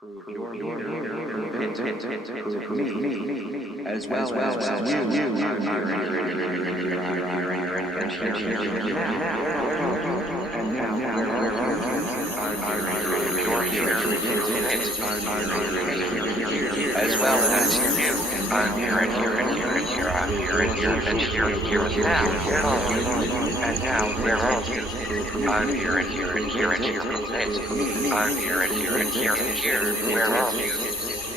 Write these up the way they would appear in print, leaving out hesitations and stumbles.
Prove your me, as well as you. And now, as well as you. I'm here and here and here and here. I'm here and here and here and here and now. And now, where are you? I'm here and here and here and here and I'm here and here and here and here. Where are you?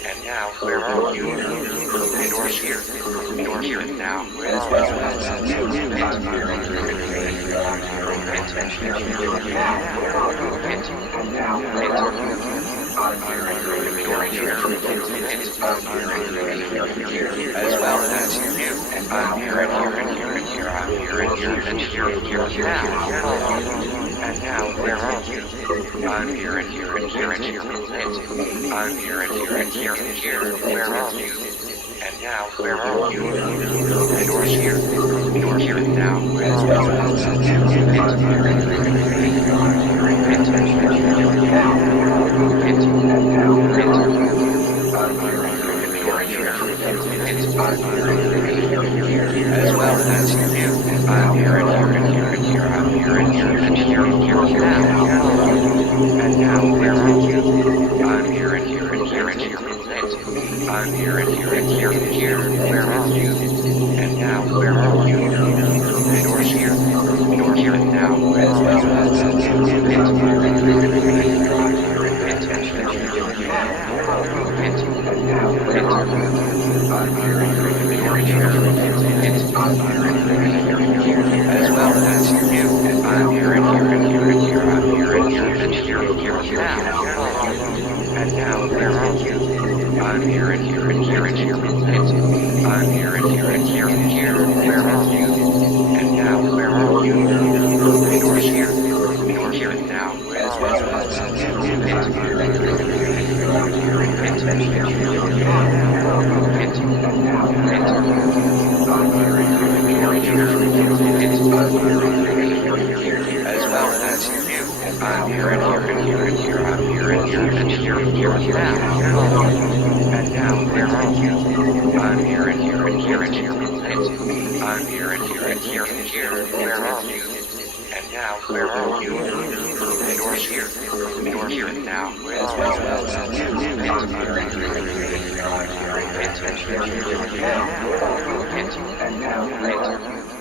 And now, where are you? You're here. You're here now. As well as you. I'm here and here and here and here. I'm here and here and here and now. And now, where are you? I'm here and here and here and here. I'm here and here and here and here. As well as you. And I'm here and here and here and here. I'm here and here and here and here now. And now, where are you? I'm here and here and here and here. I'm here and here and here and here. Where are you? And now, where are you? You're here. You're here now. As well as you. I'm here and here and here and here. I'm here and here and here and here now. And now, where are you? I'm here and here and here and here. I'm here and here and here and here. As well as you. I'm here and here and here and here. I'm here and here and here and here now. And now, where are you? I'm here and here and here and here. I'm here and here and here and here. Where are you? And now, where are you? You're here. You're here now. As well as you. I'm here and here and here and here. I'm here and here and here now. And now, where are you? I'm here and here and here and here. I'm here and here and here and here. As well as you. I'm here and here and here and here. I'm here and here and here and here now. And now, where are you? I'm here and here and here and here. I'm here and here and here and here. Where are you? And now, where are you? You're here. You're here now. As well as you. I'm here and here and here and here. I'm here and here and here and here now. And now, where are you? I'm here and here and here and here. I'm here and here and here and here. As well as you. I'm here and here and here and here. I'm here and here and here and here now. And now, where are you? I'm here and here and here and here. I'm here and here and here and here. Where are you? And now, where are you? You're here. You're here now. As well as you. I'm here and here and here and here. I'm here and here and here and here now. And now, where are you?